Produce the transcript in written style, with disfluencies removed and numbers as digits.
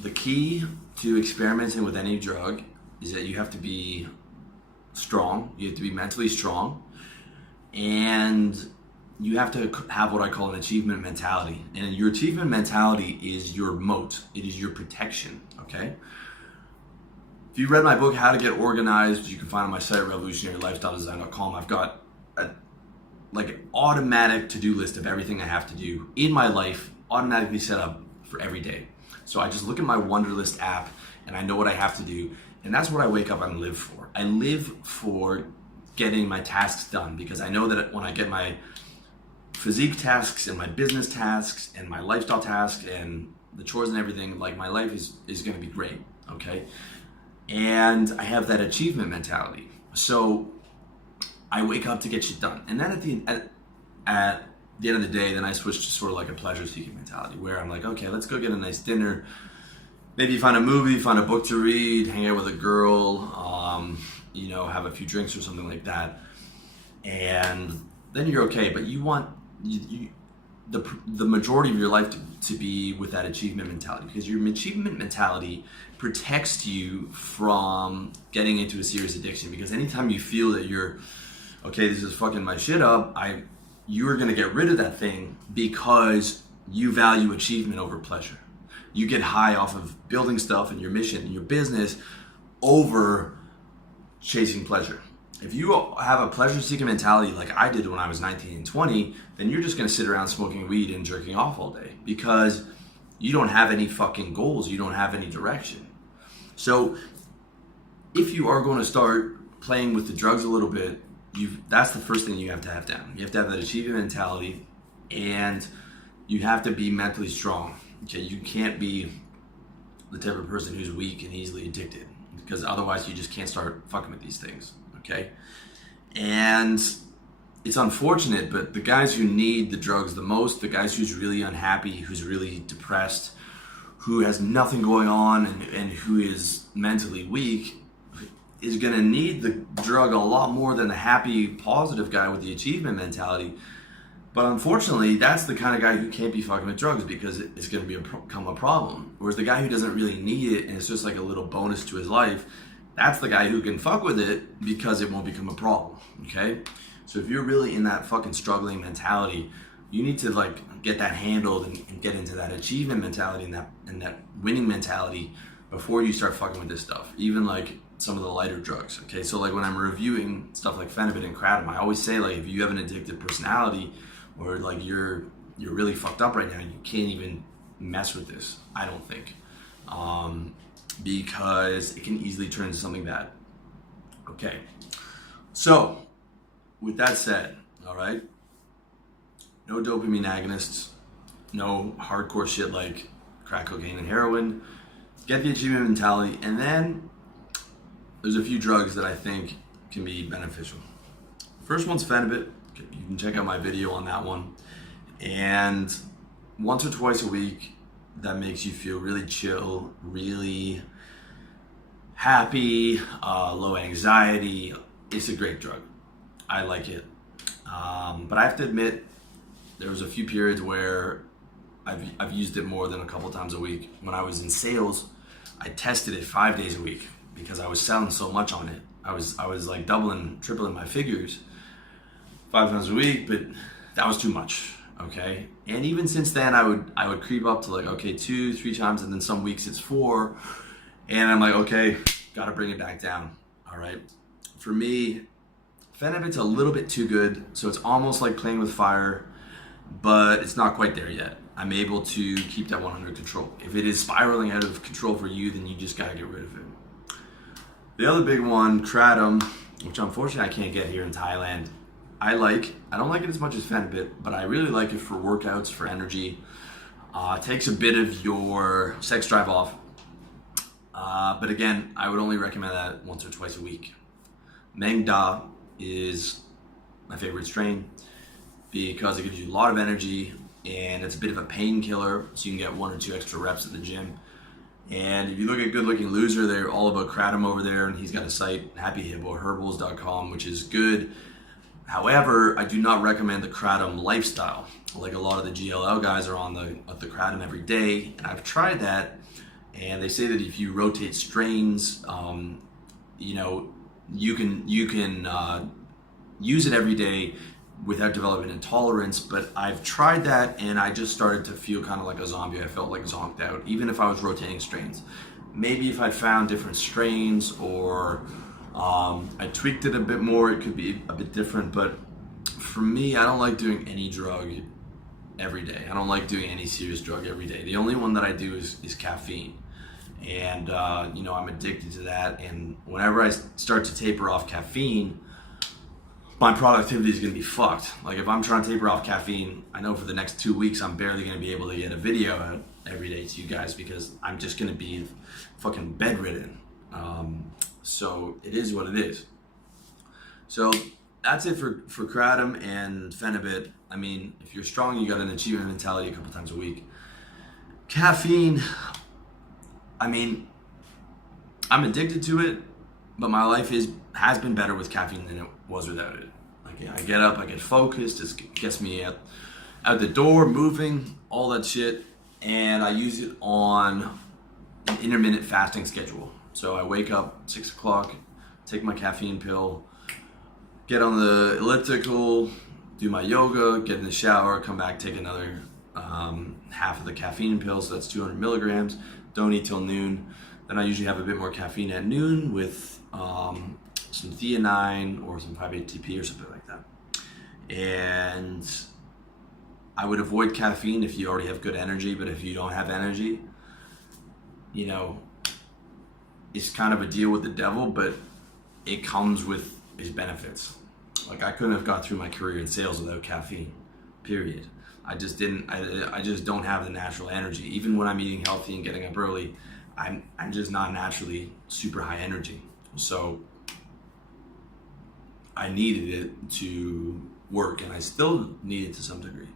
The key to experimenting with any drug is that you have to be strong, you have to be mentally strong, and you have to have what I call an achievement mentality. And your achievement mentality is your moat, it is your protection, okay? If you read my book, How to Get Organized, you can find on my site, revolutionarylifestyledesign.com. I've got a automatic to-do list of everything I have to do in my life, automatically set up for every day. So I just look at my Wunderlist app and I know what I have to do. And that's what I wake up and live for. I live for getting my tasks done because I know that when I get my physique tasks and my business tasks and my lifestyle tasks and the chores and everything, like my life is gonna be great, okay? And I have that achievement mentality. So I wake up to get shit done. And then at the end of the day, then I switch to sort of like a pleasure-seeking mentality where I'm like, okay, let's go get a nice dinner. Maybe find a movie, find a book to read, hang out with a girl, have a few drinks or something like that. And then you're okay, but you want the majority of your life to be with that achievement mentality, because your achievement mentality protects you from getting into a serious addiction. Because anytime you feel that you're, okay, this is fucking my shit up, you're gonna get rid of that thing because you value achievement over pleasure. You get high off of building stuff and your mission and your business over chasing pleasure. If you have a pleasure-seeking mentality like I did when I was 19 and 20, then you're just gonna sit around smoking weed and jerking off all day because you don't have any fucking goals, you don't have any direction. So if you are gonna start playing with the drugs a little bit, that's the first thing you have to have down. You have to have that achievement mentality, and you have to be mentally strong. Okay, you can't be the type of person who's weak and easily addicted, because otherwise you just can't start fucking with these things. Okay, and it's unfortunate, but the guys who need the drugs the most, the guys who's really unhappy, who's really depressed, who has nothing going on, and who is mentally weak, is gonna need the drug a lot more than the happy, positive guy with the achievement mentality. But unfortunately, that's the kind of guy who can't be fucking with drugs because it's gonna become a problem. Whereas the guy who doesn't really need it and it's just like a little bonus to his life, that's the guy who can fuck with it because it won't become a problem, okay? So if you're really in that fucking struggling mentality, you need to get that handled and get into that achievement mentality and that winning mentality before you start fucking with this stuff. Even some of the lighter drugs, okay? So when I'm reviewing stuff like Phenibut and Kratom, I always say if you have an addictive personality or you're really fucked up right now, you can't even mess with this, I don't think. Because it can easily turn into something bad. Okay, so with that said, all right, no dopamine agonists, no hardcore shit like crack cocaine and heroin. Get the achievement mentality, and then there's a few drugs that I think can be beneficial. First one's Phenibut. You can check out my video on that one. And once or twice a week, that makes you feel really chill, really happy, low anxiety. It's a great drug. I like it. But I have to admit, there was a few periods where I've used it more than a couple times a week. When I was in sales, I tested it 5 days a week because I was selling so much on it. I was doubling, tripling my figures 5 times a week, but that was too much. Okay, and even since then, I would creep up to 2, 3 times, and then some weeks it's 4, and I'm okay, gotta bring it back down. All right, for me, Phenibut's a little bit too good, so it's almost like playing with fire, but it's not quite there yet. I'm able to keep that one under control. If it is spiraling out of control for you, then you just gotta get rid of it. The other big one, Kratom, which unfortunately I can't get here in Thailand. I don't like it as much as Phenibut, but I really like it for workouts, for energy. It takes a bit of your sex drive off. But again, I would only recommend that once or twice a week. Maeng Da is my favorite strain because it gives you a lot of energy and it's a bit of a painkiller, so you can get 1 or 2 extra reps at the gym. And if you look at Good Looking Loser, they're all about Kratom over there, and he's got a site, happyhippoherbals.com, which is good. However, I do not recommend the Kratom lifestyle. A lot of the GLL guys are on the Kratom every day, and I've tried that, And they say that if you rotate strains, you know, you can use it every day without developing intolerance. But I've tried that, and I just started to feel kind of like a zombie. I felt like zonked out, even if I was rotating strains. Maybe if I found different strains, or I tweaked it a bit more, it could be a bit different. But for me, I don't like doing any drug every day. I don't like doing any serious drug every day. The only one that I do is caffeine. And you know, I'm addicted to that. And whenever I start to taper off caffeine, my productivity is going to be fucked. Like if I'm trying to taper off caffeine, I know for the next 2 weeks I'm barely going to be able to get a video out every day to you guys, because I'm just going to be fucking bedridden. So it is what it is. So that's it for kratom and Phenibut. I mean, if you're strong, you got an achievement mentality a couple times a week. Caffeine, I mean, I'm addicted to it, but my life has been better with caffeine than it was without it. Like, I get up, I get focused, it gets me out the door, moving, all that shit, and I use it on an intermittent fasting schedule. So I wake up 6 o'clock, take my caffeine pill, get on the elliptical, do my yoga, get in the shower, come back, take another half of the caffeine pill, so that's 200 milligrams. Don't eat till noon. Then I usually have a bit more caffeine at noon with some theanine or some 5-HTP or something like that. And I would avoid caffeine if you already have good energy, but if you don't have energy, you know, it's kind of a deal with the devil, but it comes with its benefits. Like, I couldn't have got through my career in sales without caffeine, period. I just don't have the natural energy. Even when I'm eating healthy and getting up early, I'm just not naturally super high energy. So I needed it to work, and I still need it to some degree.